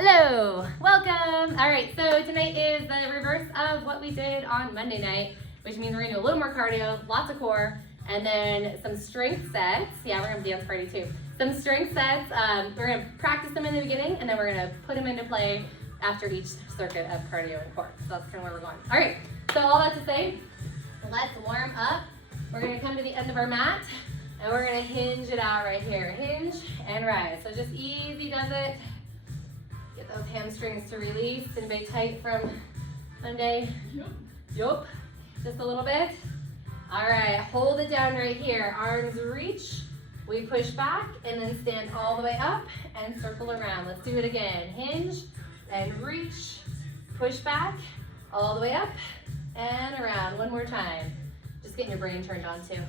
Hello, welcome. All right, so tonight is the reverse of what we did on Monday night, which means we're gonna do a little more cardio, lots of core, and then some strength sets. Yeah, we're gonna dance party too. Some strength sets. We're gonna practice them in the beginning, and then we're gonna put them into play after each circuit of cardio and core. So that's kind of where we're going. All right, so all that to say, let's warm up. We're gonna come to the end of our mat, and we're gonna hinge it out right here. Hinge and rise. So just easy does it. Get those hamstrings to release. Anybody tight from Monday? Yup. Just a little bit. All right, hold it down right here. Arms reach. We push back and then stand all the way up and circle around. Let's do it again. Hinge and reach. Push back all the way up and around. One more time. Just getting your brain turned on too.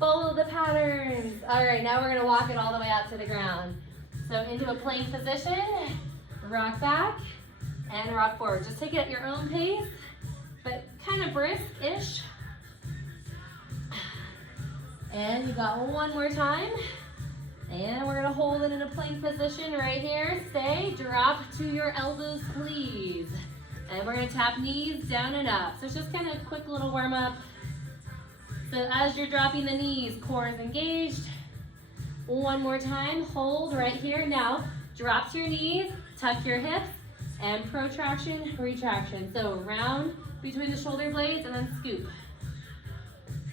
Follow the patterns. All right, now we're gonna walk it all the way out to the ground. So into a plank position, rock back and rock forward. Just take it at your own pace, but kind of brisk-ish. And you got one more time. And we're gonna hold it in a plank position right here. Stay, drop to your elbows, please. And we're gonna tap knees down and up. So it's just kind of a quick little warm up. So as you're dropping the knees, core is engaged. One more time, hold right here. Now, drop to your knees, tuck your hips, and protraction, retraction. So round between the shoulder blades and then scoop.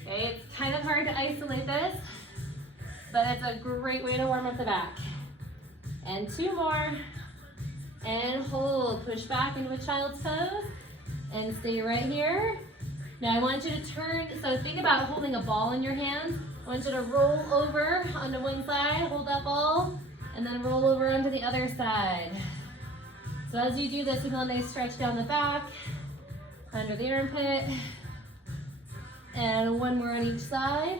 Okay, it's kind of hard to isolate this, but it's a great way to warm up the back. And two more, and hold. Push back into a child's pose, and stay right here. Now I want you to turn, so think about holding a ball in your hands. I want you to roll over onto one side, hold that ball, and then roll over onto the other side. So as you do this, you feel a nice stretch down the back, under the armpit, and one more on each side.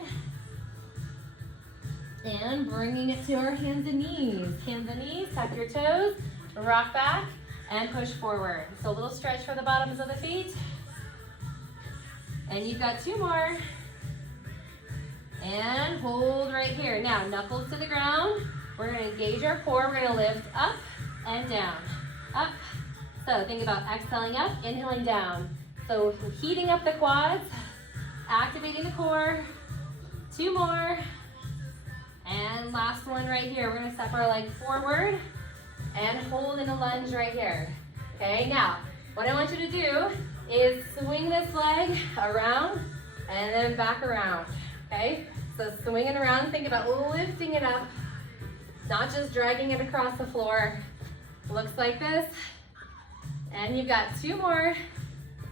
And bringing it to our hands and knees. Hands and knees, tuck your toes, rock back, and push forward. So a little stretch for the bottoms of the feet. And you've got two more. And hold right here. Now, knuckles to the ground. We're gonna engage our core. We're gonna lift up and down, up. So think about exhaling up, inhaling down. So heating up the quads, activating the core. Two more. And last one right here. We're gonna step our leg forward and hold in a lunge right here. Okay, now, what I want you to do is swing this leg around and then back around. Okay, so swing it around, think about lifting it up, not just dragging it across the floor. Looks like this. And you've got two more.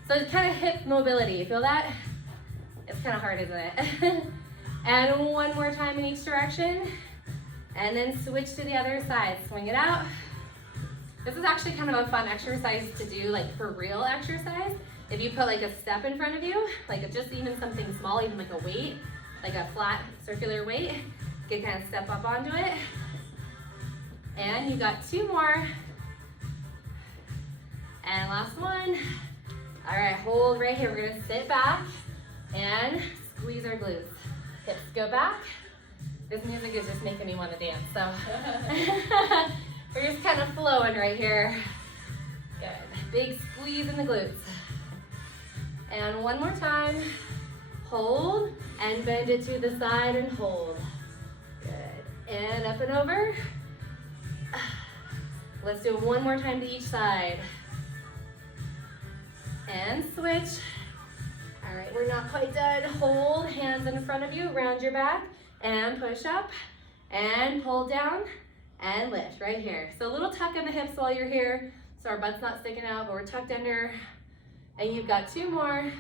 So it's kind of hip mobility, you feel that? It's kind of hard, isn't it? And one more time in each direction. And then switch to the other side, swing it out. This is actually kind of a fun exercise to do, like for real exercise. If you put like a step in front of you, like just even something small, even like a weight, like a flat circular weight, you can kind of step up onto it. And you got two more. And last one. All right, hold right here. We're gonna sit back and squeeze our glutes. Hips go back. This music is just making me want to dance, so. We're just kind of flowing right here. Good, big squeeze in the glutes. And one more time. Hold and bend it to the side and hold. Good. And up and over. Let's do it one more time to each side. And switch. All right, we're not quite done. Hold, hands in front of you, round your back, and push up, and pull down, and lift right here. So a little tuck in the hips while you're here, so our butt's not sticking out, but we're tucked under. And you've got two more.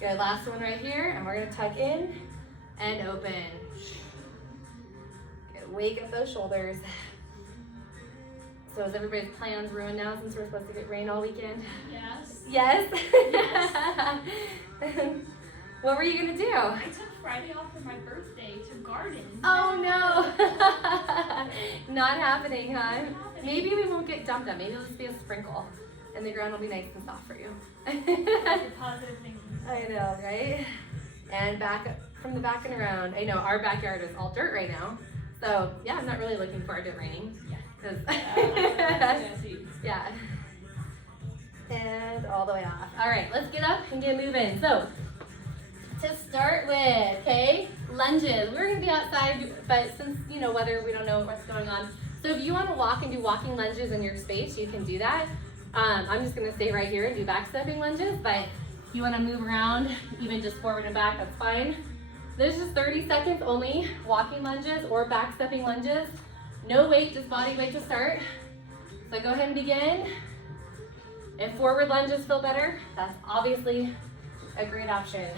Good, last one right here, and we're gonna tuck in and open. Good, wake up those shoulders. So is everybody's plans ruined now since we're supposed to get rain all weekend? Yes. Yes? Yes. What were you gonna do? I took Friday off for my birthday to garden. Oh no! Not happening, huh? Not happening. Maybe we won't get dumped on. Maybe it'll just be a sprinkle and the ground will be nice and soft for you. Positive thinking. I know, right? And back up from the back and around. I know our backyard is all dirt right now. So yeah, I'm not really looking forward to it raining. Yeah. 'cause That's yeah. And all the way off. All right, let's get up and get moving. So, to start with, okay, lunges. We're gonna be outside, but since, you know, weather, we don't know what's going on. So if you wanna walk and do walking lunges in your space, you can do that. I'm just gonna stay right here and do back stepping lunges, but if you wanna move around, even just forward and back, that's fine. This is 30 seconds only, walking lunges or back stepping lunges. No weight, just body weight to start. So go ahead and begin. If forward lunges feel better, that's obviously a great option.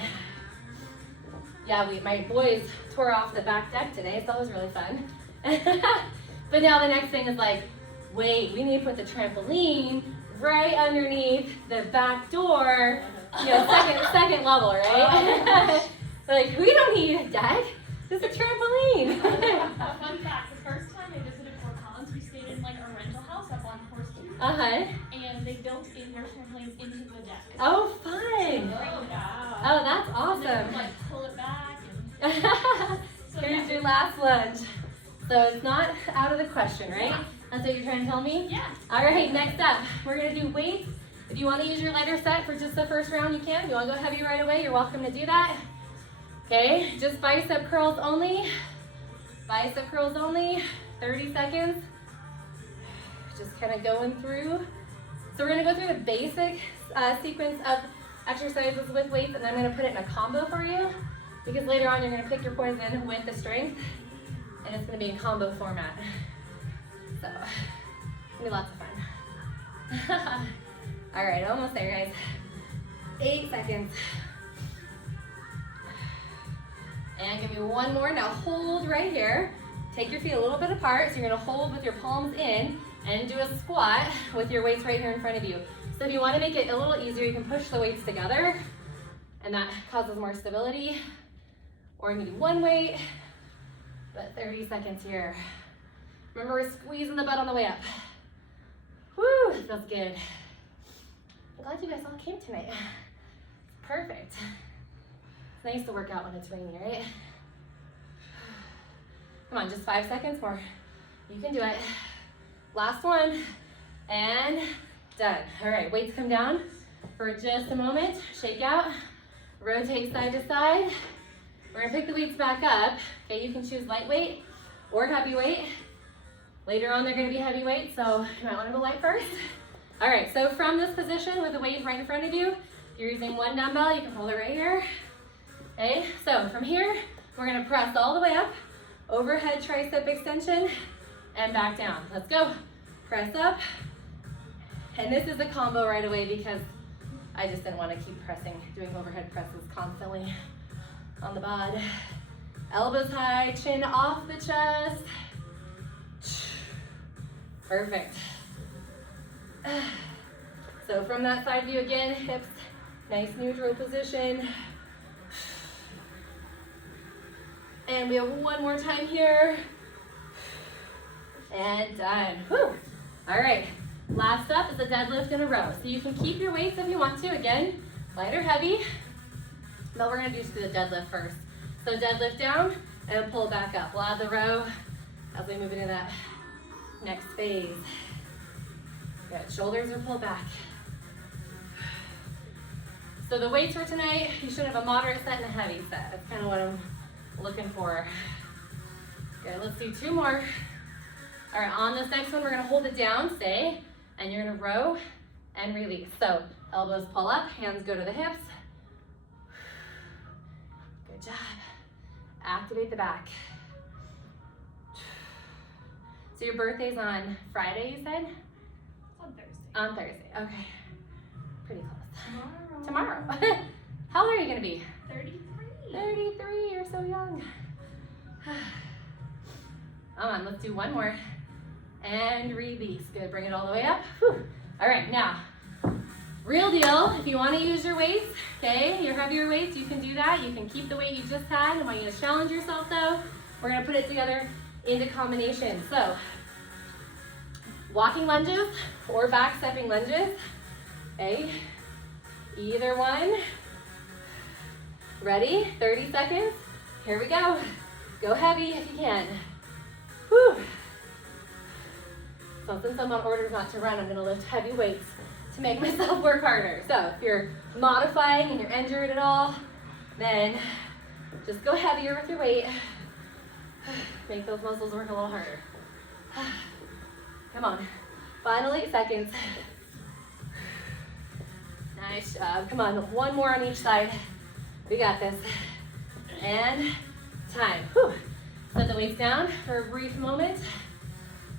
Yeah, my boys tore off the back deck today, so that was really fun. But now the next thing is like, wait, we need to put the trampoline right underneath the back door, you know, second level, right? Like, we don't need a deck, just a trampoline. Fun fact, the first time I visited Fort Collins, we stayed in like a rental house up on Horse 2. And they built in their trampoline into the deck. Oh, fun. Oh, that's awesome. And they would, like, pull it back. And so, Here's your last lunge. So it's not out of the question, right? That's what you're trying to tell me? Yeah. All right, next up, we're gonna do weights. If you wanna use your lighter set for just the first round, you can. If you wanna go heavy right away, you're welcome to do that. Okay, just bicep curls only. Bicep curls only, 30 seconds. Just kind of going through. So we're gonna go through the basic sequence of exercises with weights, and then I'm gonna put it in a combo for you, because later on you're gonna pick your poison with the strength, and it's gonna be in combo format. So, it's gonna be lots of fun. All right, almost there, guys. 8 seconds. And give me one more. Now hold right here. Take your feet a little bit apart. So you're gonna hold with your palms in and do a squat with your weights right here in front of you. So if you wanna make it a little easier, you can push the weights together, and that causes more stability. Or you can do one weight, but 30 seconds here. Remember, we're squeezing the butt on the way up. Woo, feels good. I'm glad you guys all came tonight. Perfect. It's nice to work out when it's rainy, right? Come on, just 5 seconds more. You can do it. Last one, and done. All right, weights come down for just a moment. Shake out, rotate side to side. We're gonna pick the weights back up. Okay, you can choose lightweight or heavyweight. Later on, they're gonna be heavyweight, so you might wanna go light first. All right, so from this position with the weight right in front of you, if you're using one dumbbell, you can hold it right here. Okay, so from here, we're gonna press all the way up, overhead tricep extension, and back down. Let's go. Press up. And this is a combo right away because I just didn't want to keep pressing, doing overhead presses constantly on the bod. Elbows high, chin off the chest. Perfect. So from that side view again, hips, nice neutral position. And we have one more time here. And done. Whew. All right, last up is a deadlift in a row. So you can keep your weights if you want to. Again, light or heavy. But we're gonna do the deadlift first. So deadlift down and pull back up. We'll add the row as we move into that next phase. Good, shoulders are pulled back. So the weights for tonight, you should have a moderate set and a heavy set. That's kind of what I'm looking for. Good, let's do 2 more. All right, on this next one, we're gonna hold it down, stay, and you're gonna row and release. So elbows pull up, hands go to the hips. Good job. Activate the back. So your birthday's on Friday, you said? On Thursday. On Thursday, okay. Pretty close. Tomorrow. How old are you gonna be? 33. 33, you're so young. Come on, let's do one more. And release. Good, bring it all the way up. Whew. All right, now, real deal, if you wanna use your weights, okay, your heavier weights, you can do that. You can keep the weight you just had. I want you to challenge yourself though. We're gonna put it together into combination. So, walking lunges or back stepping lunges, okay? Either one. Ready? 30 seconds. Here we go. Go heavy if you can. Whew. So since I'm on orders not to run, I'm gonna lift heavy weights to make myself work harder. So if you're modifying and you're injured at all, then just go heavier with your weight. Make those muscles work a little harder. Come on, final 8 seconds. Nice job. Come on, one more on each side. We got this. And time. Whew. Set the weights down for a brief moment.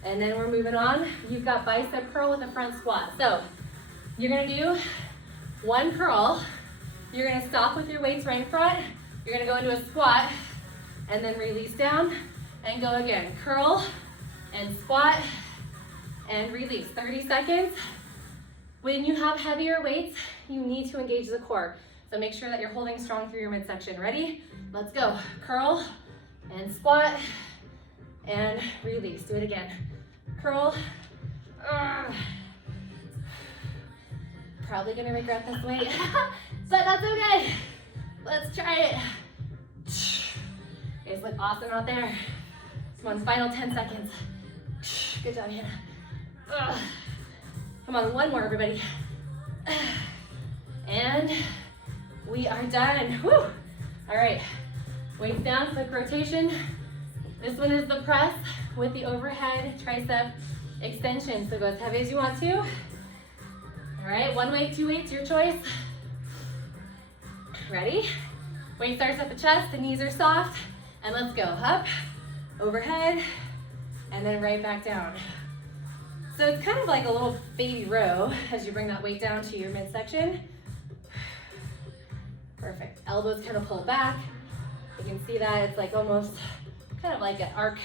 And then we're moving on. You've got bicep curl with a front squat. So you're gonna do one curl. You're gonna stop with your weights right in front. You're gonna go into a squat and then release down and go again. Curl and squat and release. 30 seconds. When you have heavier weights, you need to engage the core. So make sure that you're holding strong through your midsection. Ready? Let's go. Curl and squat and release. Do it again. Curl. Probably gonna regret this weight, but that's okay. Let's try it. Guys look awesome out there. Come on, final 10 seconds. Good job, Hannah. Come on, one more, everybody. And we are done. Woo! All right, weights down, quick rotation. This one is the press with the overhead tricep extension. So go as heavy as you want to. All right, one weight, two weights, your choice. Ready? Weight starts at the chest, the knees are soft, and let's go. Up, overhead, and then right back down. So it's kind of like a little baby row as you bring that weight down to your midsection. Perfect. Elbows kind of pull back. You can see that it's like almost kind of like an arc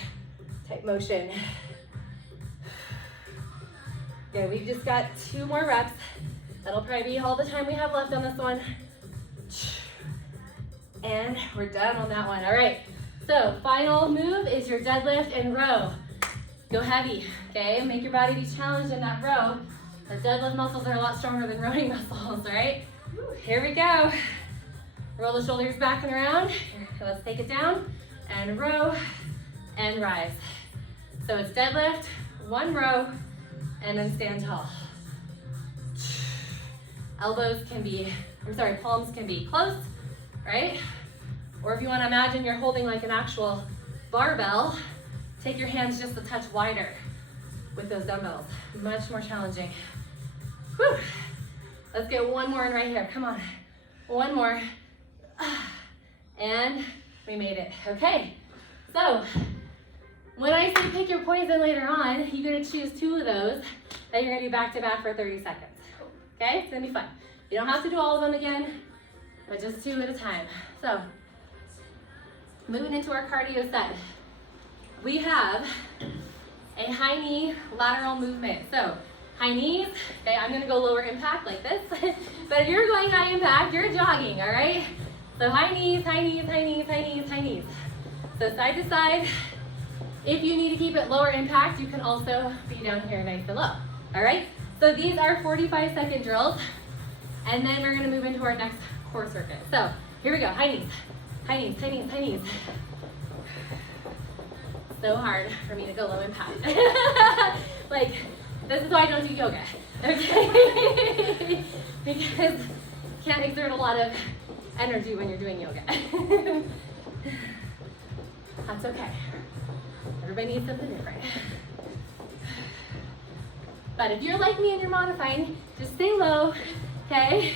type motion. Okay, we've just got 2 more reps. That'll probably be all the time we have left on this one. And we're done on that one. All right, so final move is your deadlift and row. Go heavy, okay? Make your body be challenged in that row. The deadlift muscles are a lot stronger than rowing muscles, all right? Here we go. Roll the shoulders back and around. Here, let's take it down and row and rise. So it's deadlift, 1 row, and then stand tall. Palms can be close, right? Or if you want to imagine you're holding like an actual barbell, take your hands just a touch wider with those dumbbells. Much more challenging. Whew. Let's get one more in right here. Come on. One more. And we made it. Okay. So when I say pick your poison later on, you're going to choose 2 of those that you're going to do back to back for 30 seconds. Okay? It's going to be fun. You don't have to do all of them again, but just 2 at a time. So moving into our cardio set. We have a high knee lateral movement. So high knees, okay, I'm gonna go lower impact like this. But if you're going high impact, you're jogging, all right? So high knees, high knees, high knees, high knees, high knees. So side to side. If you need to keep it lower impact, you can also be down here nice and low, all right? So these are 45-second drills. And then we're gonna move into our next core circuit. So here we go, high knees, high knees, high knees, high knees. So hard for me to go low impact. Like, this is why I don't do yoga, okay? Because you can't exert a lot of energy when you're doing yoga. That's okay. Everybody needs something different. But if you're like me and you're modifying, just stay low, okay?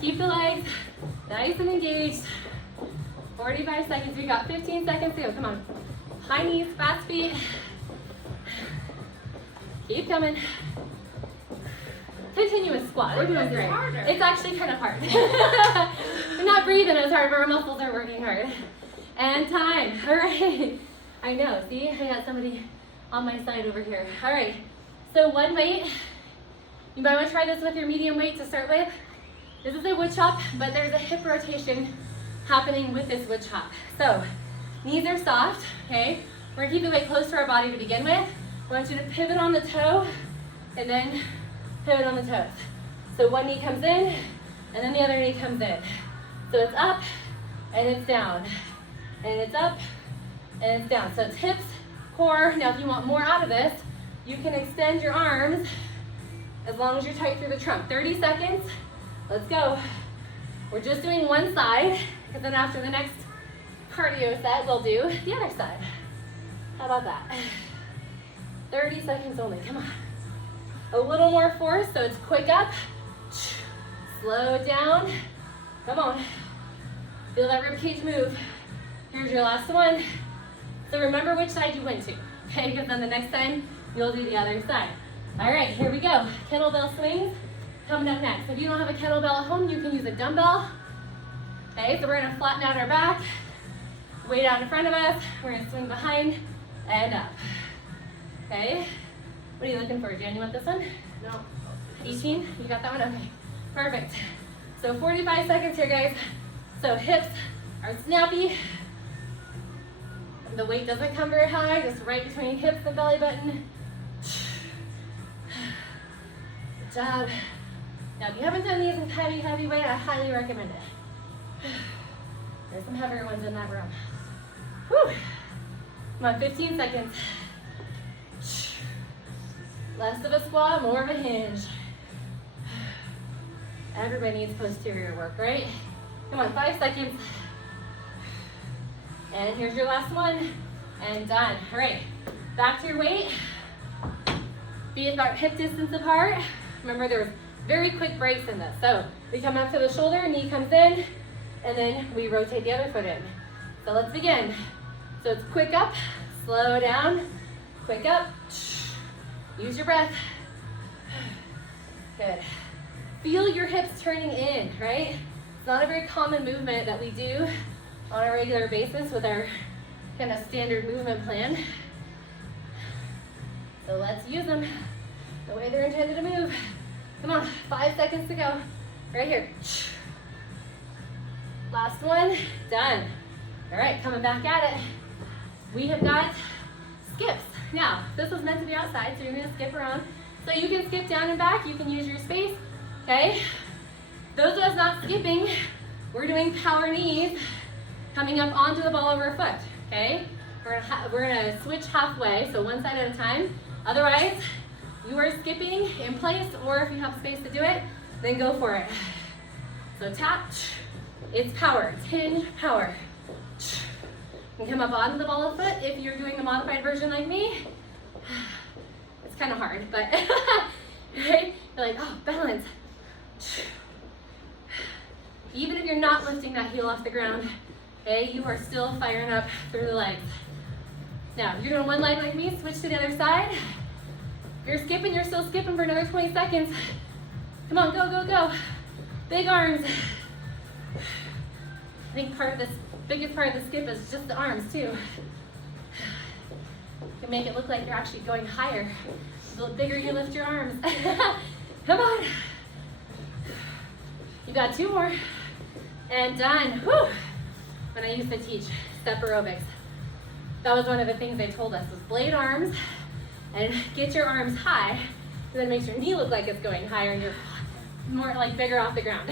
Keep the legs nice and engaged. 45 seconds, we got 15 seconds to go, come on. High knees, fast feet. Keep coming. Continuous squat, we're doing great. It's actually kind of hard. We're not breathing as hard, but our muscles are working hard. And time, all right. I know, see, I got somebody on my side over here. All right, so 1 weight. You might want to try this with your medium weight to start with. This is a wood chop, but there's a hip rotation happening with this wood chop. So knees are soft, okay? We're gonna keep the weight close to our body to begin with. I want you to pivot on the toe and then pivot on the toes. So one knee comes in and then the other knee comes in. So it's up and it's down. And it's up and it's down. So it's hips, core. Now if you want more out of this, You can extend your arms as long as you're tight through the trunk. 30 seconds, let's go. We're just doing one side, because then after the next cardio set, we'll do the other side. How about that? 30 seconds only, come on. A little more force, so it's quick up, slow down, come on. Feel that rib cage move. Here's your last one. So remember which side you went to, okay? Because then the next time, you'll do the other side. All right, here we go. Kettlebell swings coming up next. If you don't have a kettlebell at home, you can use a dumbbell. Okay, so we're gonna flatten out our back, weight out in front of us. We're gonna swing behind and up. Okay, what are you looking for, Jen? You want this one? No. 18? You got that one? Okay, perfect. So 45 seconds here, guys. So hips are snappy. The weight doesn't come very high, just right between hips and belly button. Good job. Now, if you haven't done these with heavy weight, I highly recommend it. There's some heavier ones in that room. Whew. Come on, 15 seconds. Less of a squat, more of a hinge. Everybody needs posterior work, right? Come on, 5 seconds. And here's your last one, and done. All right, back to your weight. Be about hip distance apart. Remember, there's very quick breaks in this. So we come up to the shoulder, knee comes in, and then we rotate the other foot in. So let's begin. So it's quick up, slow down, quick up. Use your breath. Good. Feel your hips turning in, right? It's not a very common movement that we do on a regular basis with our kind of standard movement plan. So let's use them the way they're intended to move. Come on, 5 seconds to go. Right here. Last one, done. All right, coming back at it. We have got skips. Now, this was meant to be outside, so you're gonna skip around. So you can skip down and back, you can use your space, okay? Those of us not skipping, we're doing power knees, coming up onto the ball over a foot, okay? We're gonna switch halfway, so one side at a time. Otherwise, you are skipping in place, or if you have space to do it, then go for it. So tap, it's power, it's hinge, power. You can come up onto the ball of the foot if you're doing the modified version like me. It's kind of hard, but right? You're like, oh, balance. Even if you're not lifting that heel off the ground, okay, you are still firing up through the legs. Now, if you're doing one leg like me, switch to the other side. If you're skipping, you're still skipping for another 20 seconds. Come on, go, go, go. Big arms. I think biggest part of the skip is just the arms too. You can make it look like you're actually going higher. The bigger you lift your arms. Come on. You got 2 more. And done. Whew. When I used to teach step aerobics, that was one of the things they told us was blade arms and get your arms high, so that it makes your knee look like it's going higher and you're more like bigger off the ground.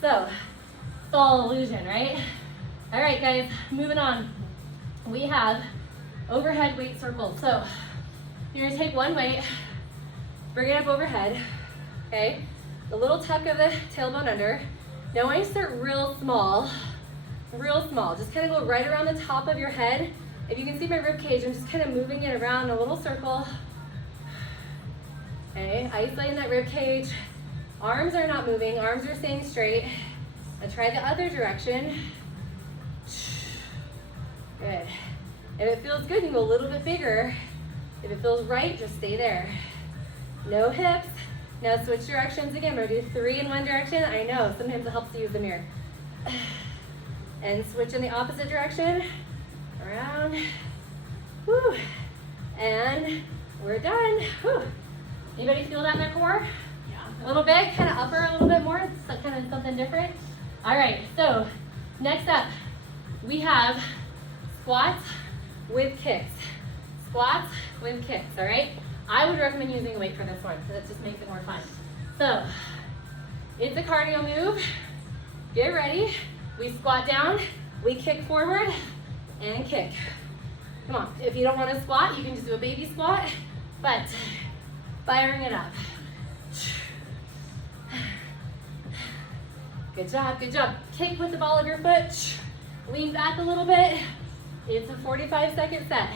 So, it's all illusion, right? All right, guys, moving on. We have overhead weight circles. So you're gonna take one weight, bring it up overhead, okay? A little tuck of the tailbone under. Now I want you to start real small, just kind of go right around the top of your head. If you can see my rib cage, I'm just kind of moving it around a little circle. Okay, isolating that rib cage. Arms are not moving, arms are staying straight. Now try the other direction. Good. If it feels good, you go a little bit bigger. If it feels right, just stay there. No hips. Now switch directions again. We're gonna do 3 in one direction. I know, sometimes it helps to use the mirror. And switch in the opposite direction. Around. Whew. And we're done. Whew. Anybody feel that in their core? Yeah. A little bit, kind of upper a little bit more. It's kind of something different. All right, so next up, we have squats with kicks. Squats with kicks, all right? I would recommend using a weight for this one, because it just makes it more fun. So, it's a cardio move. Get ready. We squat down, we kick forward, and kick. Come on, if you don't want to squat, you can just do a baby squat. but firing it up. Good job, good job. Kick with the ball of your foot. Lean back a little bit. It's a 45-second set.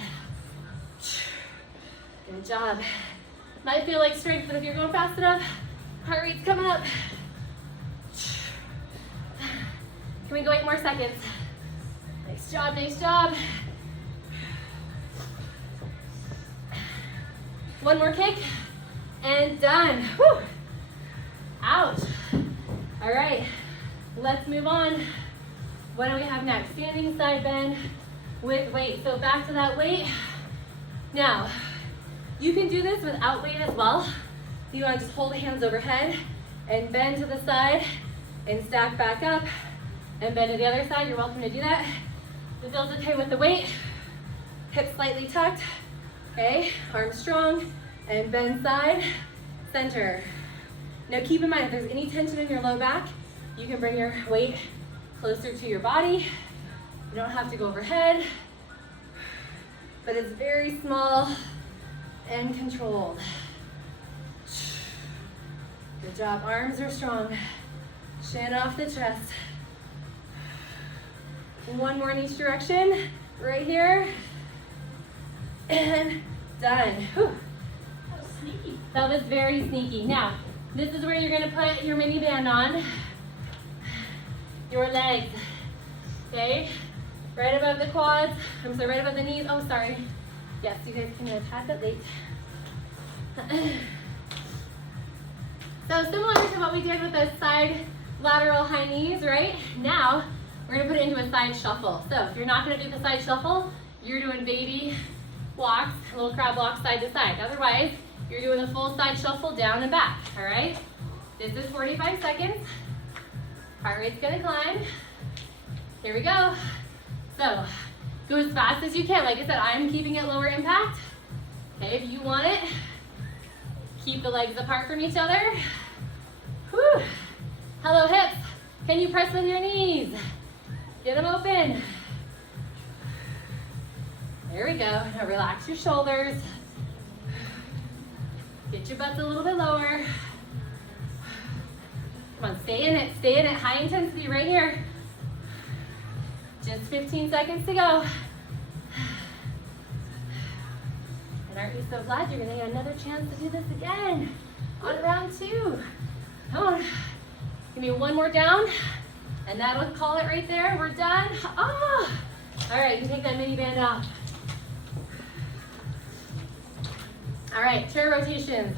Good job. Might feel like strength, but if you're going fast enough, heart rate's coming up. Can we go 8 more seconds? Nice job, nice job. One more kick, and done. Whew. Ouch. All right, let's move on. What do we have next? Standing side bend with weight. So back to that weight. Now, you can do this without weight as well. You want to just hold the hands overhead and bend to the side and stack back up and bend to the other side. You're welcome to do that. If it feels okay with the weight, hips slightly tucked, okay? Arms strong, and bend side, center. Now keep in mind, if there's any tension in your low back, you can bring your weight closer to your body. You don't have to go overhead, but it's very small and controlled. Good job, arms are strong. Shin off the chest. One more in each direction, right here. And done. Whew. That was sneaky. That was very sneaky. Now, this is where you're gonna put your mini band on. Your legs, okay? Right above the quads, right above the knees. Oh, sorry. Yes, you guys came in a tad bit late. So similar to what we did with the side lateral high knees, right? Now, we're gonna put it into a side shuffle. So if you're not gonna do the side shuffle, you're doing baby walks, little crab walks side to side. Otherwise, you're doing a full side shuffle down and back, all right? This is 45 seconds. Heart rate's gonna climb. Here we go. So, go as fast as you can. Like I said, I'm keeping it lower impact. Okay, if you want it, keep the legs apart from each other. Whew. Hello, hips. Can you press with your knees? Get them open. There we go. Now relax your shoulders. Get your butts a little bit lower. Come on, stay in it. Stay in it. High intensity right here. Just 15 seconds to go. And aren't you so glad you're gonna get another chance to do this again on round 2? Come on. Give me one more down, and that'll call it right there. We're done. Ah! All right, you can take that mini band off. All right, chair rotations.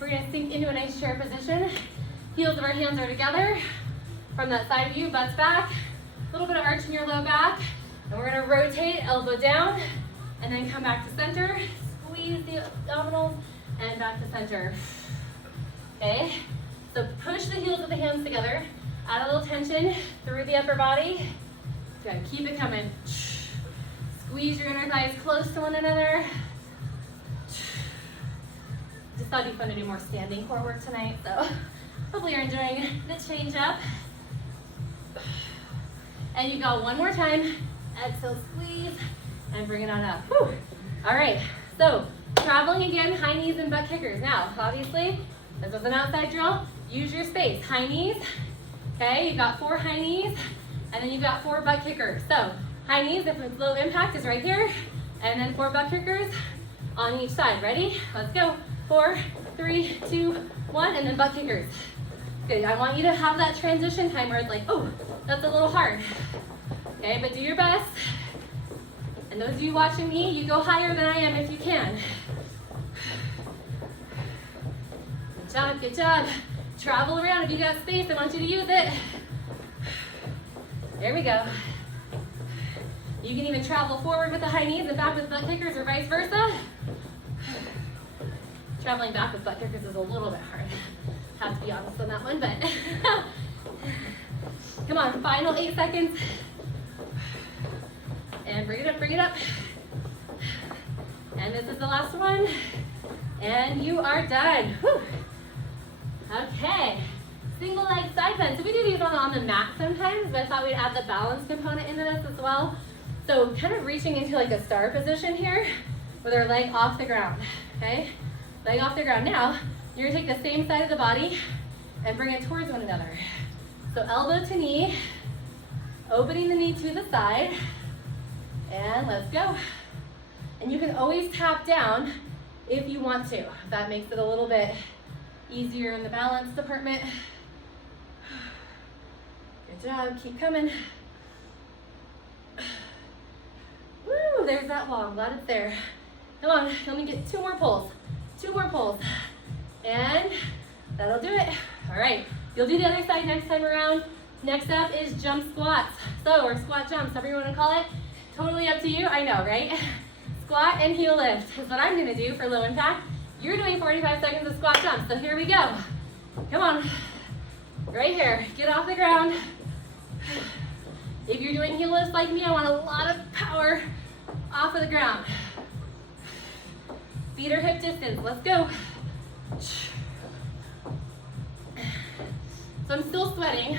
We're gonna sink into a nice chair position. Heels of our hands are together. From that side view, butts back. A little bit of arch in your low back. And we're gonna rotate, elbow down, and then come back to center. Squeeze the abdominals, and back to center. Okay, so push the heels of the hands together. Add a little tension through the upper body. Good, keep it coming. Squeeze your inner thighs close to one another. Just thought it'd be fun to do more standing core work tonight, so hopefully you're enjoying the change up. And you go one more time. Exhale, squeeze, and bring it on up. Whew. All right, so traveling again, high knees and butt kickers. Now, obviously, this is an outside drill. Use your space. High knees, okay? You've got 4 high knees, and then you've got 4 butt kickers. So high knees, if it's low impact, is right here, and then 4 butt kickers on each side. Ready? Let's go. 4, 3, 2, 1, and then butt kickers. Good, I want you to have that transition time where it's like, oh, that's a little hard. Okay, but do your best. And those of you watching me, you go higher than I am if you can. Good job, good job. Travel around. If you got space, I want you to use it. There we go. You can even travel forward with the high knees and back with butt kickers or vice versa. Traveling back with butt kickers is a little bit hard. Have to be honest on that one, but come on, final 8 seconds. And bring it up, bring it up. And this is the last one. And you are done. Whew. Okay, single leg side bend. So we do these on the mat sometimes, but I thought we'd add the balance component into this as well. So kind of reaching into like a star position here. with our leg off the ground, okay? Leg off the ground. Now, you're gonna take the same side of the body and bring it towards one another. So elbow to knee, opening the knee to the side, and let's go. And you can always tap down if you want to. That makes it a little bit easier in the balance department. Good job, keep coming. Woo, there's that wall, I'm glad it's there. Come on, let me get 2 more pulls. 2 more pulls. And that'll do it. All right, you'll do the other side next time around. Next up is jump squats. So, or squat jumps, however you want to call it. Totally up to you, I know, right? Squat and heel lift is what I'm gonna do for low impact. You're doing 45 seconds of squat jumps, so here we go. Come on, right here, get off the ground. If you're doing heel lifts like me, I want a lot of power off of the ground. Feet are hip distance, let's go. So I'm still sweating,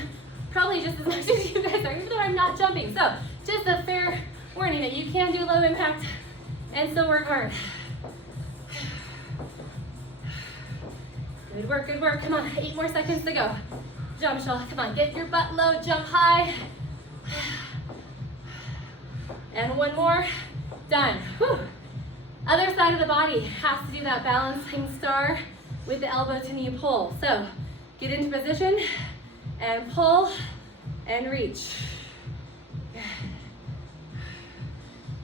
probably just as much as you guys are, even though I'm not jumping. So just a fair warning that you can do low impact and still work hard. Good work, good work. Come on, 8 more seconds to go. Jump, Michelle, come on, get your butt low, jump high. And 1 more, done. Whew. Other side of the body has to do that balancing star with the elbow to knee pull. So get into position and pull and reach.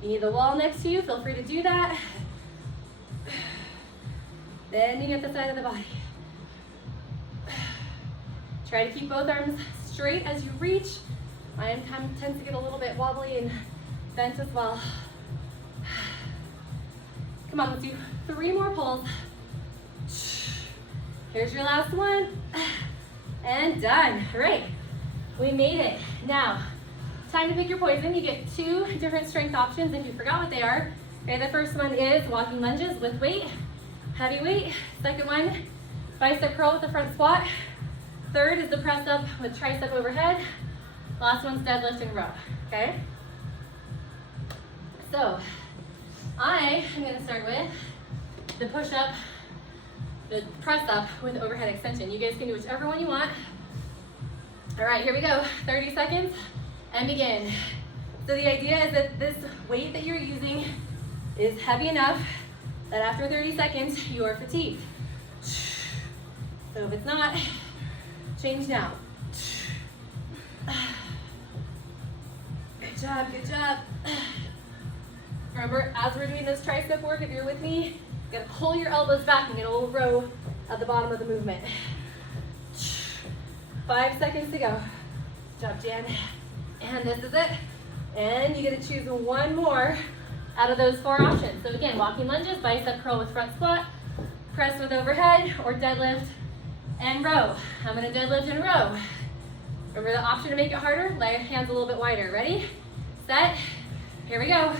You need the wall next to you, feel free to do that. Bending at the side of the body. Try to keep both arms straight as you reach. Mine tends to get a little bit wobbly and bent as well. Come on, let's do 3 more pulls. Here's your last one. And done. All right, we made it. Now, time to pick your poison. You get 2 different strength options if you forgot what they are. Okay, the first one is walking lunges with weight, heavy weight. Second one, bicep curl with the front squat. Third is the press up with tricep overhead. Last one's deadlift and row, okay? So, I am gonna start with the push up, the press up with overhead extension. You guys can do whichever one you want. All right, here we go, 30 seconds and begin. So the idea is that this weight that you're using is heavy enough that after 30 seconds, you are fatigued. So if it's not, change now. Good job, good job. Remember, as we're doing this tricep work, if you're with me, you gotta pull your elbows back and get a little row at the bottom of the movement. 5 seconds to go. Good job, Jan. And this is it. And you get to choose 1 more out of those 4 options. So again, walking lunges, bicep curl with front squat, press with overhead, or deadlift and row. I'm gonna deadlift and row. Remember the option to make it harder? Lay your hands a little bit wider. Ready? Set. Here we go.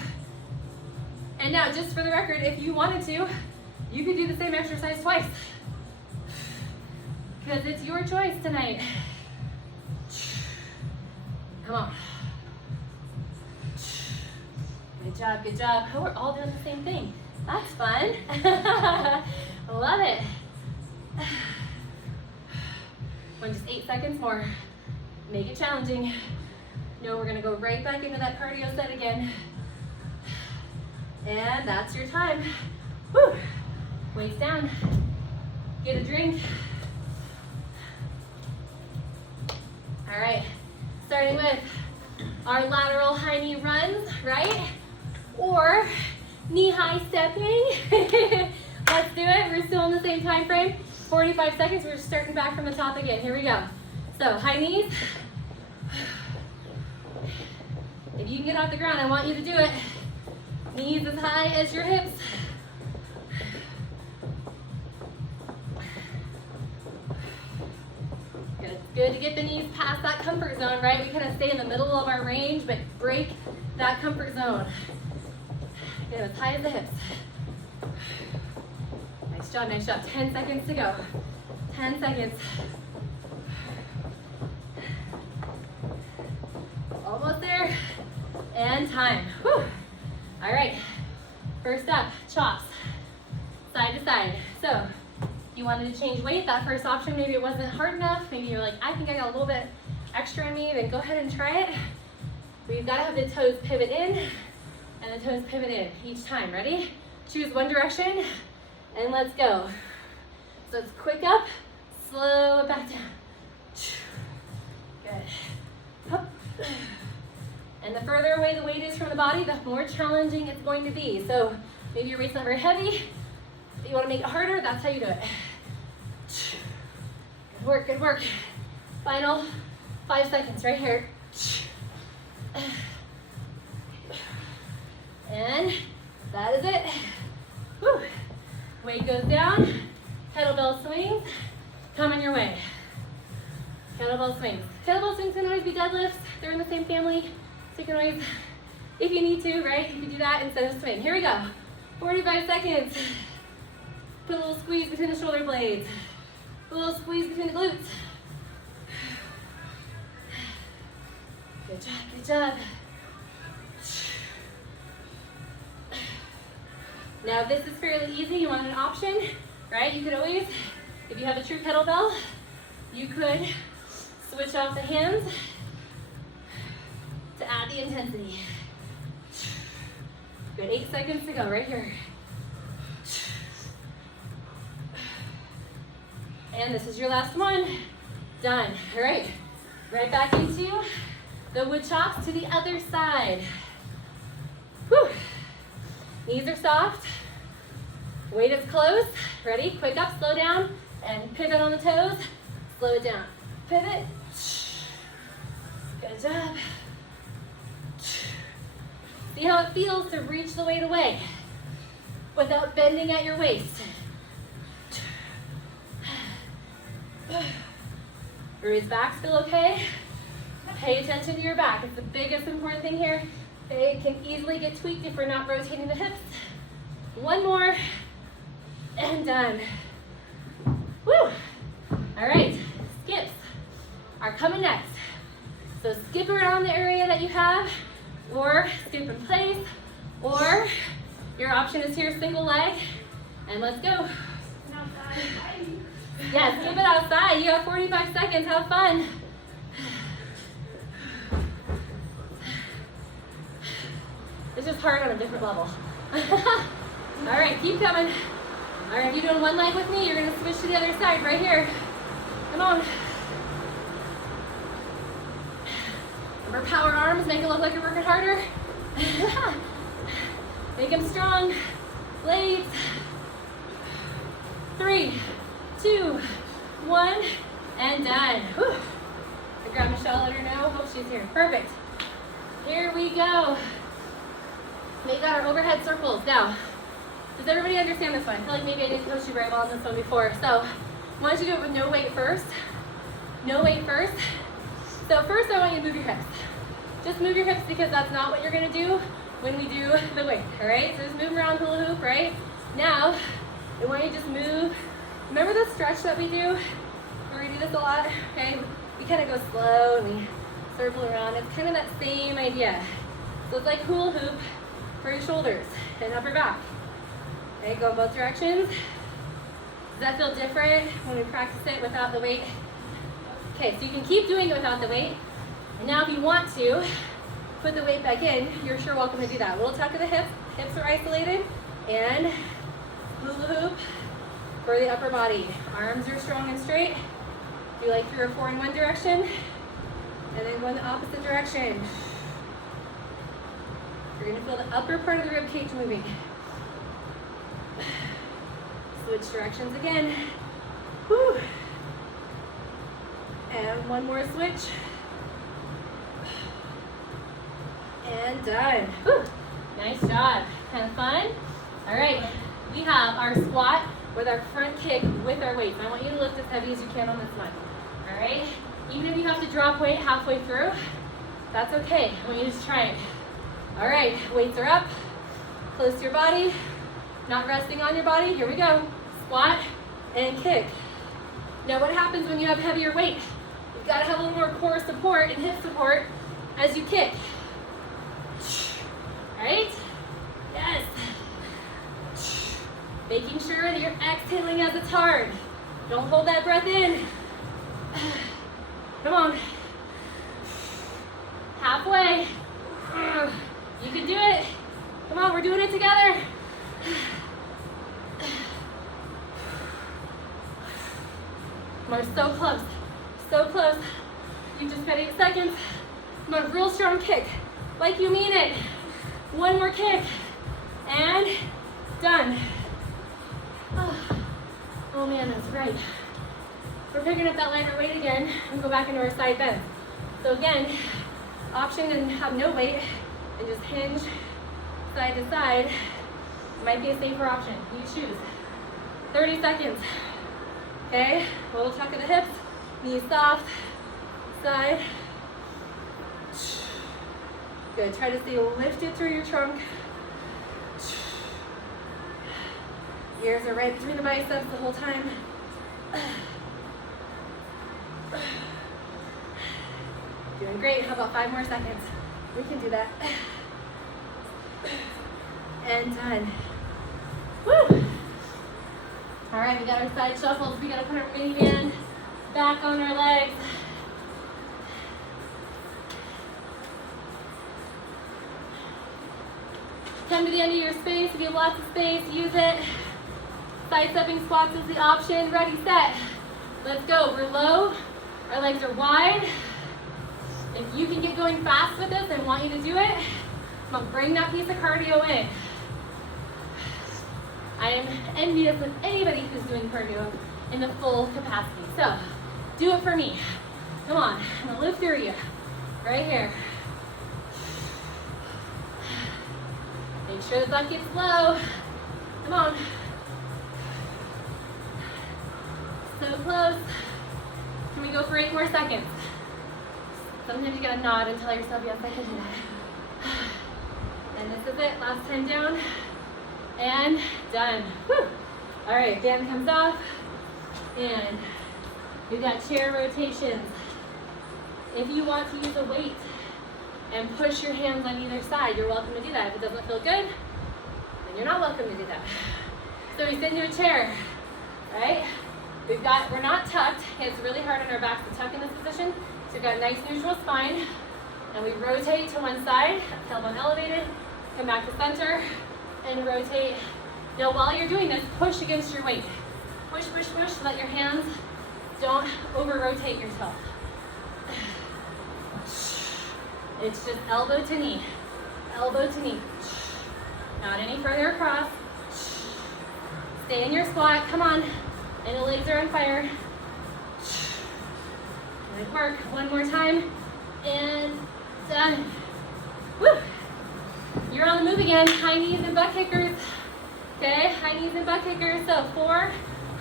And now, just for the record, if you wanted to, you could do the same exercise twice. Because it's your choice tonight. Come on. Good job, good job. Oh, we're all doing the same thing. That's fun. Love it. Just 8 seconds more. Make it challenging. No, we're gonna go right back into that cardio set again. And that's your time. Woo. Weights down. Get a drink. All right, starting with our lateral high knee runs, right? Or knee-high stepping. Let's do it. We're still in the same time frame. 45 seconds. We're starting back from the top again. Here we go. So high knees. If you can get off the ground, I want you to do it. Knees as high as your hips. Good. Good to get the knees past that comfort zone, right? We kind of stay in the middle of our range, but break that comfort zone. Get as high as the hips. Nice job, nice job. 10 seconds to go. 10 seconds. Almost there. And time. Whew. All right. First up, chops, side to side. So you wanted to change weight, that first option, maybe it wasn't hard enough, maybe you're like, I think I got a little bit extra in me, then go ahead and try it. But you've got to have the toes pivot in and the toes pivot in each time. Ready? Choose one direction and let's go. So it's quick up, slow it back down. Good. Up. And the further away the weight is from the body, the more challenging it's going to be. So maybe your weight's not very heavy, but you want to make it harder, that's how you do it. Good work, good work. Final 5 seconds right here. And that is it. Whew. Weight goes down, kettlebell swings, coming your way. Kettlebell swings. Kettlebell swings can always be deadlifts, they're in the same family, so you can always, if you need to, right, you can do that instead of swing. Here we go, 45 seconds. Put a little squeeze between the shoulder blades, a little squeeze between the glutes. Good job, good job. Now if this is fairly easy, you want an option, right? You could always, if you have a true kettlebell, you could switch off the hands to add the intensity. Good, 8 seconds to go right here. And this is your last one. Done, all right. Right back into the wood chops to the other side. Whew. Knees are soft, weight is close. Ready? Quick up, slow down, and pivot on the toes. Slow it down. Pivot. Good job. See how it feels to reach the weight away without bending at your waist. Bruised backs feel okay? Pay attention to your back. It's the biggest important thing here. It can easily get tweaked if we're not rotating the hips. One more, and done. Woo! All right, skips are coming next. So skip around the area that you have, or skip in place, or your option is here, single leg, and let's go. Yeah, skip it outside. You got 45 seconds, have fun. It's just hard on a different level. All right, keep coming. All right, if you're doing one leg with me, you're gonna switch to the other side right here. Come on. Remember, power arms, make it look like you're working harder. Make them strong. Blades. 3, 2, 1, and done. Whew. I grab Michelle, let her know. Hope she's here. Perfect. Here we go. We got our overhead circles. Now, does everybody understand this one? I feel like maybe I didn't coach you very well on this one before. So, I want you to do it with no weight first. No weight first. So first I want you to move your hips. Just move your hips because that's not what you're gonna do when we do the weight, all right? So just move around hula hoop, right? Now, I want you to just move. Remember the stretch that we do? Where we do this a lot, okay? We kind of go slow and we circle around. It's kind of that same idea. So it's like hula hoop for your shoulders and upper back. Okay, go in both directions. Does that feel different when we practice it without the weight? Okay, so you can keep doing it without the weight. And now if you want to put the weight back in, you're sure welcome to do that. Little tuck of the hips, hips are isolated, and hula hoop for the upper body. Arms are strong and straight. Do like 3 or 4 in one direction, and then go in the opposite direction. You're gonna feel the upper part of the rib cage moving. Switch directions again. Whew. And one more switch. And done. Whew. Nice job. Kind of fun? All right, we have our squat with our front kick with our weights. I want you to lift as heavy as you can on this one. All right? Even if you have to drop weight halfway through, that's okay. I want you to just try it. All right, weights are up, close to your body, not resting on your body. Here we go. Squat and kick. Now what happens when you have heavier weight? You've got to have a little more core support and hip support as you kick. All right? Yes. Making sure that you're exhaling as it's hard. Don't hold that breath in. Come on. Halfway. You can do it. Come on, we're doing it together. Come on, so close. So close. You just got 8 seconds. Come on, real strong kick. Like you mean it. One more kick. And done. Oh man, that's right. We're picking up that lighter weight again and go back into our side bend. So again, option and have no weight and just hinge side to side might be a safer option. You choose. 30 seconds. Okay, a little tuck of the hips, knees soft, side. Good, try to stay lifted through your trunk. Ears are right between the biceps the whole time. Doing great, how about 5 more seconds? We can do that. And done. Woo! All right, we got our side shuffles. We gotta put our mini band back on our legs. Come to the end of your space. If you have lots of space, use it. Side-stepping squats is the option. Ready, set. Let's go. We're low. Our legs are wide. If you can get going fast with this, I want you to do it. Come on, bring that piece of cardio in. I am envious of anybody who's doing cardio in the full capacity. So, do it for me. Come on, I'm gonna live through you. Right here. Make sure the butt gets low. Come on. So close. Can we go for 8 more seconds? Sometimes you gotta nod and tell yourself, yes, I can do that. And this is it, last time down. And done. Whew. All right, band comes off. And we've got chair rotations. If you want to use a weight and push your hands on either side, you're welcome to do that. If it doesn't feel good, then you're not welcome to do that. So we sit into a chair, right? We're not tucked. It's really hard on our backs to tuck in this position. So we've got nice neutral spine. And we rotate to one side, tailbone elevated, come back to center, and rotate. Now while you're doing this, push against your weight. Push, push, push, so that your hands don't over-rotate yourself. It's just elbow to knee, elbow to knee. Not any further across. Stay in your squat, come on. And the legs are on fire. Good work, one more time. And done. Woo! You're on the move again, high knees and butt kickers. Okay, high knees and butt kickers. So 4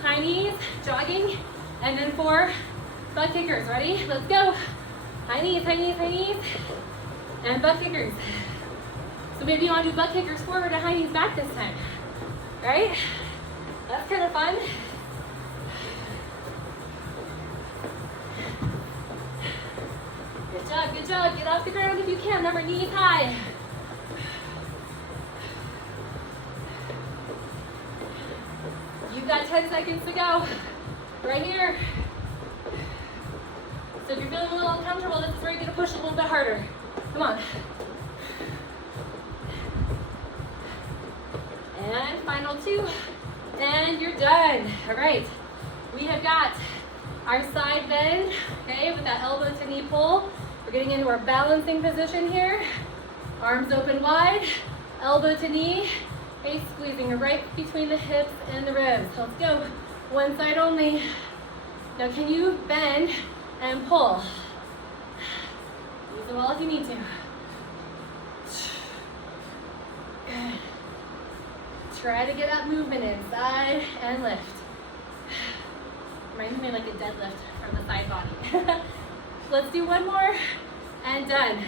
high knees, jogging, and then 4 butt kickers. Ready? Let's go. High knees, high knees, high knees, and butt kickers. So maybe you want to do butt kickers forward and high knees back this time, right? That's kind of fun. Good job, good job. Get off the ground if you can. Remember, knees high. You've got 10 seconds to go. Right here. So if you're feeling a little uncomfortable, this is where you're going to push a little bit harder. Come on. And final 2. And you're done. All right. We have got our side bend, okay, with that elbow to knee pull. We're getting into our balancing position here. Arms open wide, elbow to knee, okay, squeezing right between the hips and the ribs. So let's go. One side only. Now can you bend and pull? Use the wall if you need to. Good. Try to get that movement inside and lift. Reminds me like a deadlift from the side body. Let's do one more and done.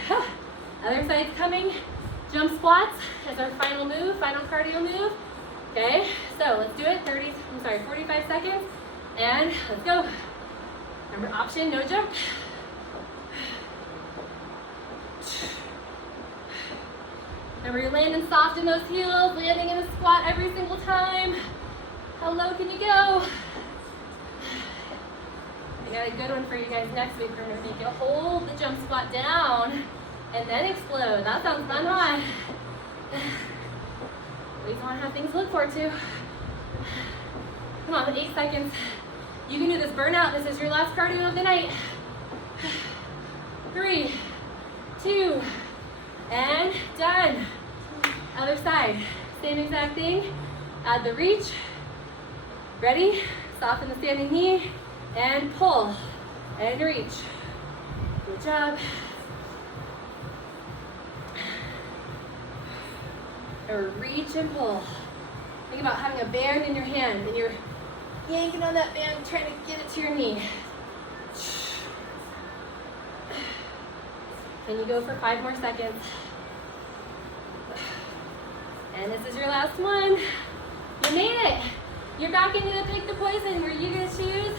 Other side's coming. Jump squats as our final move, final cardio move. Okay, so let's do it. 45 seconds. And let's go. Remember, option, no jump. Remember, you're landing soft in those heels, landing in a squat every single time. How low can you go? I got a good one for you guys next week. We're going to make you hold the jump squat down and then explode. That sounds fun, huh? We want to have things to look forward to. Come on, 8 seconds. You can do this. Burnout. This is your last cardio of the night. 3, 2, and done. Other side. Same exact thing. Add the reach. Ready? Soften the standing knee and pull and reach. Good job. Or reach and pull. Think about having a band in your hand and you're yanking on that band, trying to get it to your knee. Can you go for 5 more seconds? And this is your last one. You made it. You're back into the pick the poison where you get to choose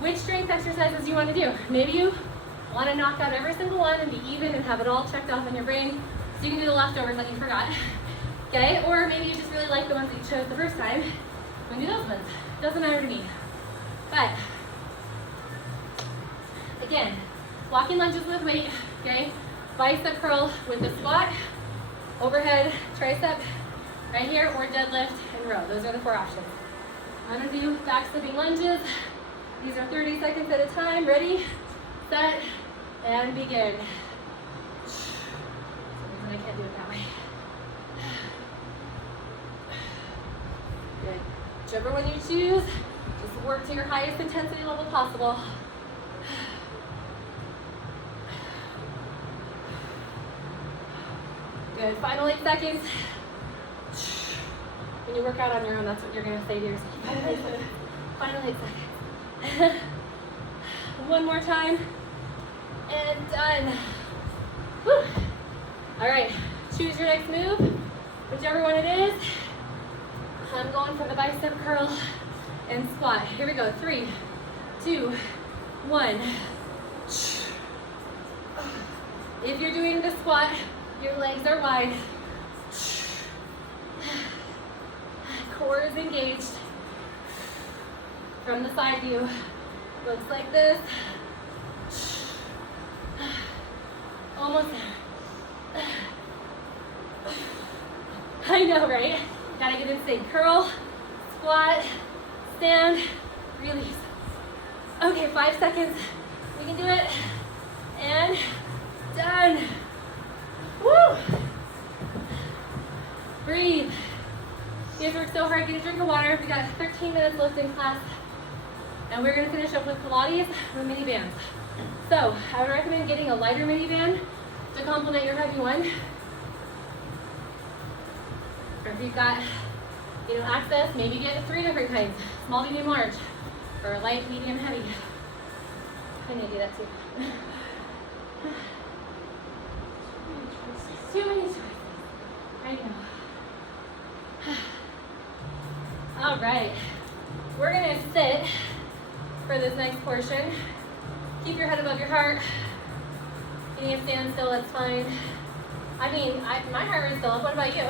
which strength exercises you want to do. Maybe you want to knock out every single one and be even and have it all checked off in your brain so you can do the leftovers that you forgot. Okay? Or maybe you just really like the ones that you chose the first time. You can do those ones. Doesn't matter to me. But again, walking lunges with weight, okay? Bicep curl with the squat, overhead tricep right here, or deadlift and row. Those are the 4 options. I'm gonna do back slipping lunges. These are 30 seconds at a time. Ready, set, and begin. I can't do it that way. Good. Whichever one you choose, just work to your highest intensity level possible. Good, final 8 seconds. When you work out on your own, that's what you're gonna say to yourself. Final 8 seconds. One more time, and done. Whew. All right, choose your next move, whichever one it is. I'm going for the bicep curl and squat. Here we go, 3, 2, 1. If you're doing the squat, your legs are wide. Core is engaged. From the side view, looks like this. Almost there. I know, right? Gotta get in sync. Curl, squat, stand, release. Okay, 5 seconds. We can do it. And done. Woo! Breathe. You guys worked so hard. Get a drink of water. We got 13 minutes left in class. And we're gonna finish up with Pilates with mini bands. So I would recommend getting a lighter mini band to complement your heavy one. Or if you've got, access, maybe get 3 different kinds: small, medium, large, or light, medium, heavy. I need to do that too. Too many choices. I know. All right, we're gonna sit for this next portion. Keep your head above your heart. You need to stand still, that's fine. My heart rate's still up. What about you?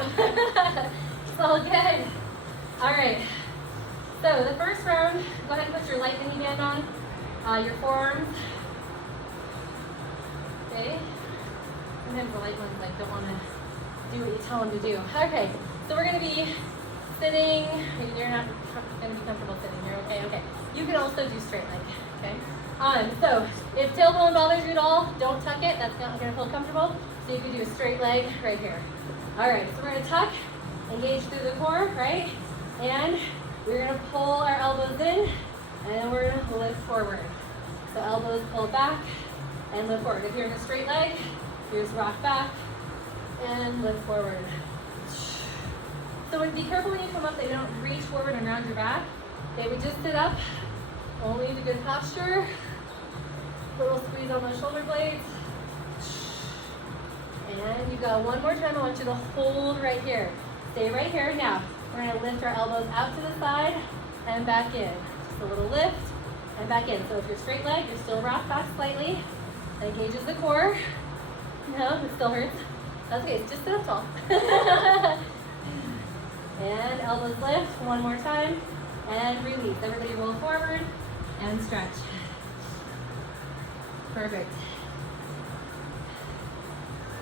It's all good. All right, so the first round, go ahead and put your light mini band on, your forearms. Okay. Sometimes the light ones don't want to do what you tell them to do. Okay, so we're going to be sitting. You're not going to be comfortable sitting. You're okay. Okay. You can also do straight leg. Okay. So if tailbone bothers you at all, don't tuck it. That's not going to feel comfortable. So you can do a straight leg right here. All right. So we're going to tuck, engage through the core, right? And we're going to pull our elbows in, and then we're going to lift forward. So elbows pull back and lift forward. If you're in a straight leg, you just rock back and lift forward. So be careful when you come up that you don't reach forward and round your back. Okay, we just sit up. Only the good posture. Little squeeze on those shoulder blades. And you go. One more time. I want you to hold right here. Stay right here. Now, we're going to lift our elbows out to the side and back in. Just a little lift and back in. So if you're straight leg, you're still rock back slightly. That engages the core. No, it still hurts. That's okay. Just sit up tall. And elbows lift. One more time. and release. Everybody roll forward and stretch. Perfect.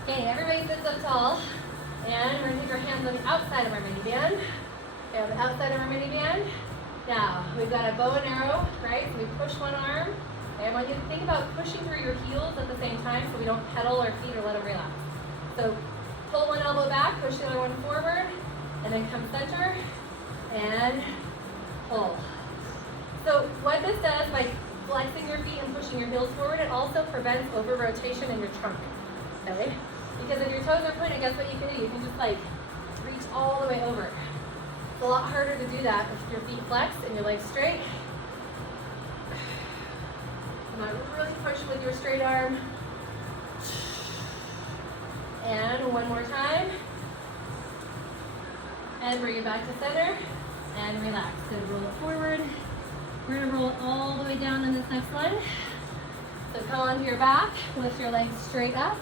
Okay, everybody sits up tall, and we're gonna take our hands on the outside of our mini band. Okay, on the outside of our mini band. Now, we've got a bow and arrow, right? So we push one arm. Okay, I want you to think about pushing through your heels at the same time so we don't pedal our feet or let them relax. So pull one elbow back, push the other one forward, and then come center, and pull. So what this does by flexing your feet and pushing your heels forward, it also prevents over rotation in your trunk, okay? Because if your toes are pointed, guess what you can do? You can just like reach all the way over. It's a lot harder to do that if your feet flex and your legs straight. Come on, really push with your straight arm. And one more time. And bring it back to center. And relax. Good, roll it forward. We're gonna roll it all the way down in this next one. So come onto your back, lift your legs straight up.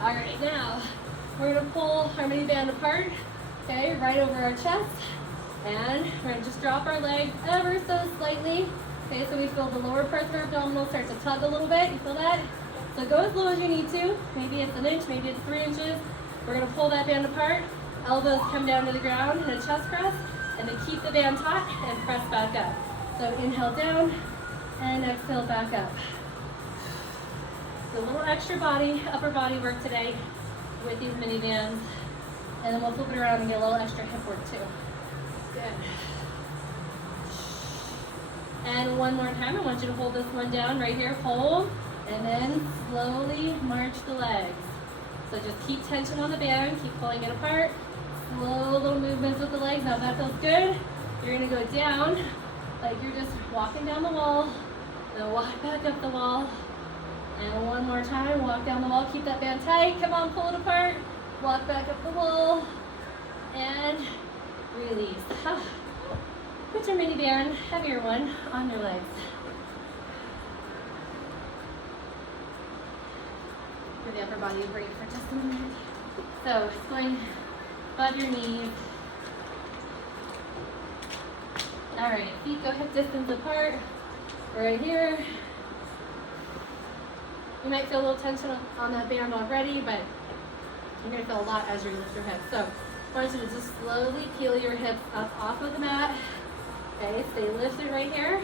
All right, now we're gonna pull our mini band apart, okay, right over our chest. And we're gonna just drop our legs ever so slightly. Okay, so we feel the lower parts of our abdominals start to tug a little bit. You feel that? So go as low as you need to. Maybe it's an inch, maybe it's 3 inches. We're gonna pull that band apart. Elbows come down to the ground in a chest press, and then keep the band taut and press back up. So inhale down and exhale back up. So a little extra upper body work today with these mini bands. And then we'll flip it around and get a little extra hip work too. Good. And one more time, I want you to hold this one down right here, hold, and then slowly march the legs. So just keep tension on the band, keep pulling it apart. Slow little movements with the legs. Now if that feels good, you're gonna go down like you're just walking down the wall. Then walk back up the wall. And one more time, walk down the wall, keep that band tight. Come on, pull it apart. Walk back up the wall. And release. Put your mini band, heavier one, on your legs. Give the upper body a break for just a minute. So it's going above your knees. All right, feet go hip distance apart. Right here. You might feel a little tension on that band already, but you're gonna feel a lot as you lift your hips. So I want you to just slowly peel your hips up off of the mat. Okay, stay lifted right here.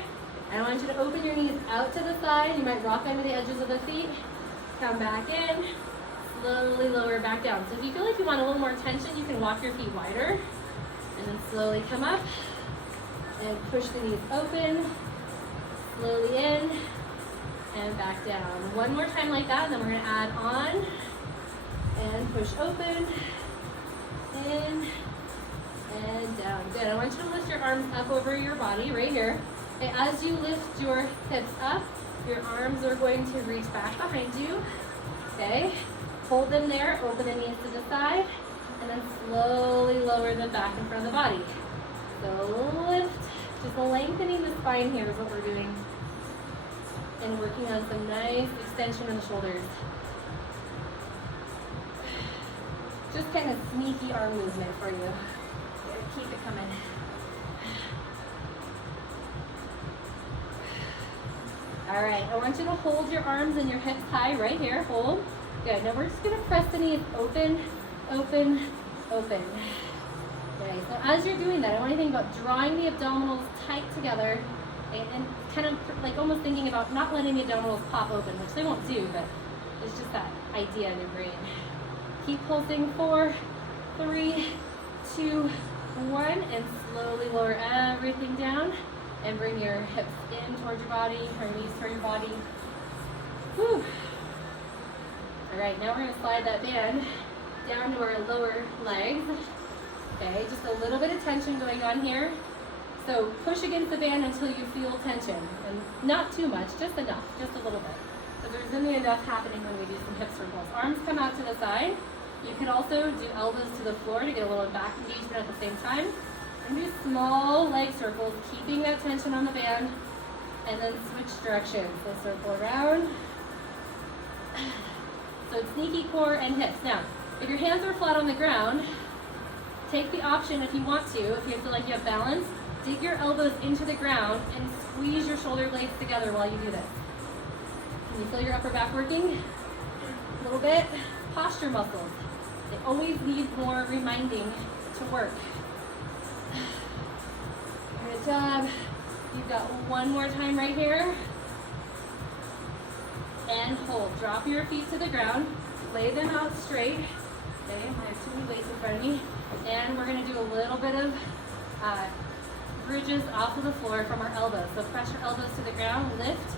And I want you to open your knees out to the side. You might rock under the edges of the feet. Come back in. Slowly lower back down. So if you feel like you want a little more tension, you can walk your feet wider. And then slowly come up. And push the knees open. Slowly in. And back down. One more time like that, and then we're gonna add on. And push open. In. And down. Good. I want you to lift your arms up over your body right here. Okay, as you lift your hips up, your arms are going to reach back behind you. Okay. Hold them there, open the knees to the side, and then slowly lower them back in front of the body. So lift, just lengthening the spine here is what we're doing. And working on some nice extension in the shoulders. Just kind of sneaky arm movement for you. Keep it coming. All right, I want you to hold your arms and your hips high right here. Hold. Good. Now we're just going to press the knees open, open, open. Okay, so as you're doing that, I want you to think about drawing the abdominals tight together, okay, and kind of like almost thinking about not letting the abdominals pop open, which they won't do, but it's just that idea in your brain. Keep pulsing. 4, 3, 2, 1, and slowly lower everything down and bring your hips in towards your body, or knees toward your body. Whew. All right, now we're gonna slide that band down to our lower legs. Okay, just a little bit of tension going on here. So push against the band until you feel tension, and not too much, just enough, just a little bit. So there's gonna be enough happening when we do some hip circles. Arms come out to the side. You could also do elbows to the floor to get a little back engagement at the same time. And do small leg circles, keeping that tension on the band, and then switch directions. So circle around. So it's sneaky core and hips. Now, if your hands are flat on the ground, take the option if you want to, if you feel like you have balance, dig your elbows into the ground and squeeze your shoulder blades together while you do this. Can you feel your upper back working? A little bit. Posture muscles. They always need more reminding to work. Good job. You've got one more time right here. And hold. Drop your feet to the ground. Lay them out straight. Okay, I have too many weights in front of me. And we're going to do a little bit of bridges off of the floor from our elbows. So press your elbows to the ground, lift,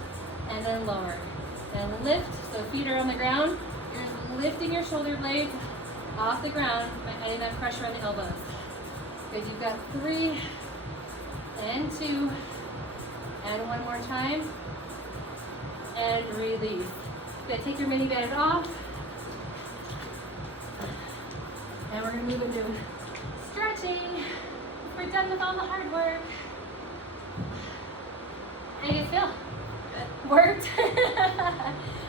and then lower. And lift, so feet are on the ground. You're lifting your shoulder blades off the ground by adding that pressure on the elbows. Good, you've got 3, and 2, and one more time. And release. Good, take your mini band off. And we're going to move into stretching. We're done with all the hard work. How do you feel? Good. Worked?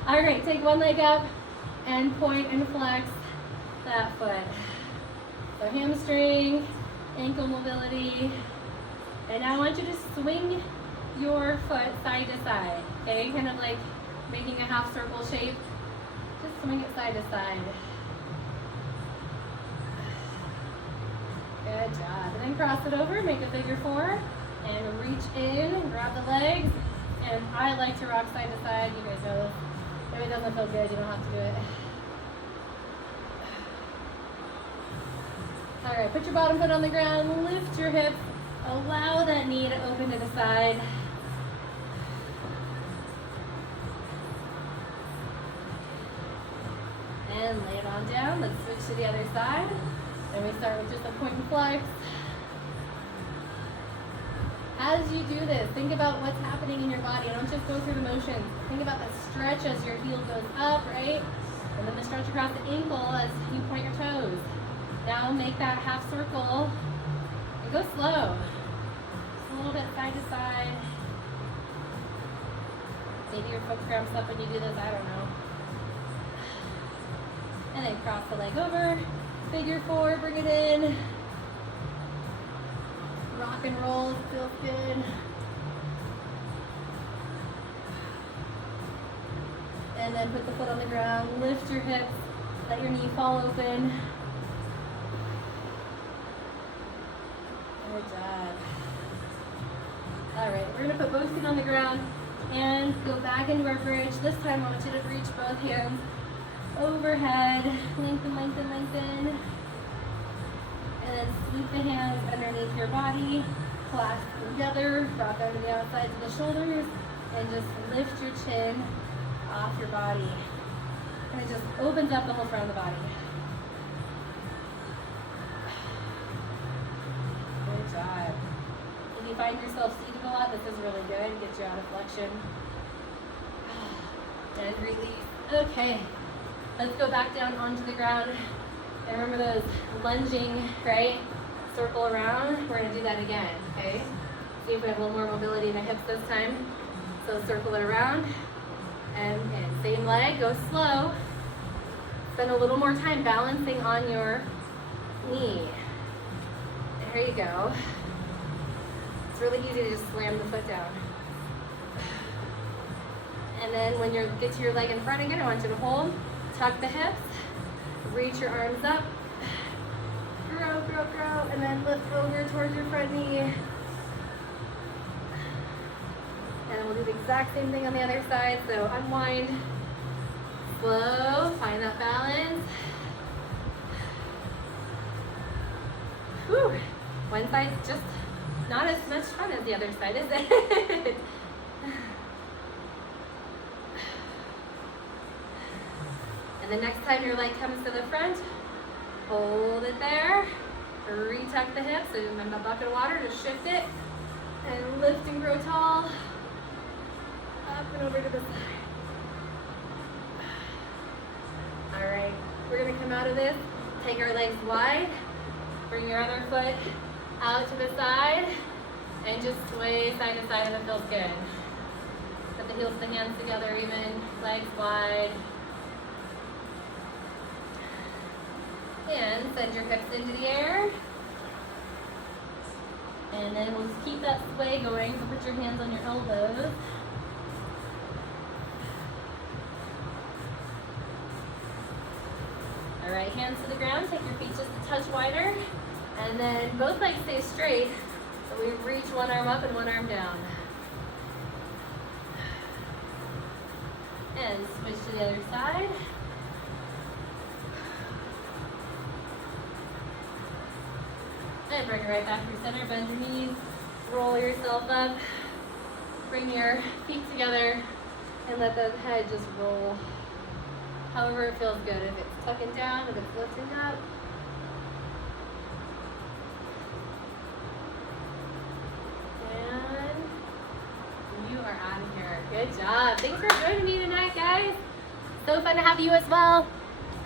All right, take one leg up and point and flex that foot. So hamstring, ankle mobility. And now I want you to swing your foot side to side. Okay, kind of like making a half circle shape. Just swing it side to side. Good job. And then cross it over, make a figure 4, and reach in, grab the legs. And I like to rock side to side. You guys know this. If it doesn't feel good, you don't have to do it. All right, put your bottom foot on the ground, lift your hips, allow that knee to open to the side. And lay it on down. Let's switch to the other side. And we start with just a point and flex. As you do this, think about what's happening in your body. Don't just go through the motions. Think about the stretch as your heel goes up, right? And then the stretch across the ankle as you point your toes. Now make that half circle and go slow. Just a little bit side to side. Maybe your foot cramps up when you do this, I don't know. And then cross the leg over. Figure 4, bring it in. Rock and roll, feels good. And then put the foot on the ground, lift your hips, let your knee fall open. Good job. All right, we're gonna put both feet on the ground and go back into our bridge. This time I want you to reach both hands overhead, lengthen, lengthen, lengthen. And then sweep the hands underneath your body, clasp together, drop down to the outsides of the shoulders, and just lift your chin off your body. And it just opens up the whole front of the body. Good job. If you find yourself seated a lot, this is really good. Get you out of flexion. And release. Okay. Let's go back down onto the ground. And remember those lunging, right? Circle around. We're going to do that again, okay? See if we have a little more mobility in the hips this time. So circle it around. And same leg, go slow. Spend a little more time balancing on your knee. There you go. It's really easy to just slam the foot down. And then when you get to your leg in front again, I want you to hold. Tuck the hips, reach your arms up, grow, grow, grow, and then lift over towards your front knee. And we'll do the exact same thing on the other side. So unwind, slow, find that balance. Whew. One side's just not as much fun as the other side, is it? And the next time your leg comes to the front, hold it there, retuck the hips, so in a bucket of water, just shift it, and lift and grow tall, up and over to the side. All right, we're gonna come out of this, take our legs wide, bring your other foot out to the side, and just sway side to side if it feels good. Put the heels to the hands together even, legs wide. And send your hips into the air. And then we'll just keep that sway going, so put your hands on your elbows. All right, hands to the ground, take your feet just a touch wider, and then both legs stay straight, so we reach one arm up and one arm down. And switch to the other side. And bring it right back through center, bend your knees, roll yourself up, bring your feet together, and let the head just roll however it feels good. If it's tucking down, if it's lifting up. And you are out of here. Good job. Thanks for joining me tonight, guys. So fun to have you as well.